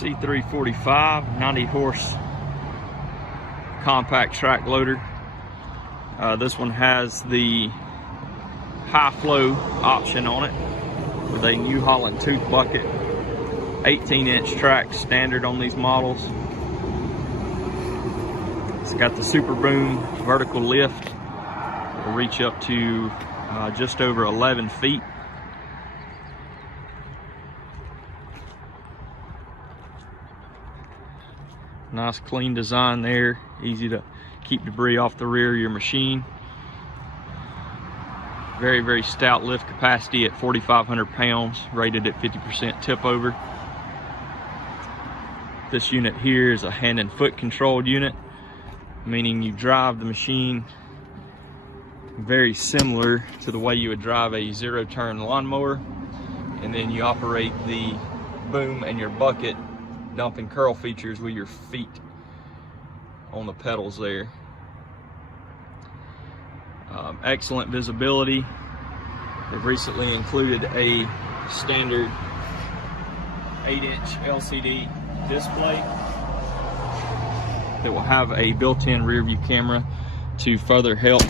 C345 90 horse compact track loader. This one has the high flow option on it with a new Holland tooth bucket. 18-inch track standard on these models. It's got the super boom vertical lift. It'll reach up to just over 11 feet. Nice clean design there, easy to keep debris off the rear of your machine. Very, very stout lift capacity at 4,500 pounds, rated at 50% tip over. This unit here is a hand and foot controlled unit, meaning you drive the machine very similar to the way you would drive a zero-turn lawnmower, and then you operate the boom and your bucket dump and curl features with your feet on the pedals there. Excellent visibility. They've recently included a standard 8-inch LCD display that will have a built-in rear view camera to further help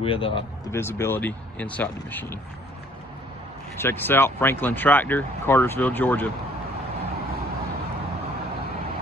with the visibility inside the machine. Check us out, Franklin Tractor, Cartersville, Georgia.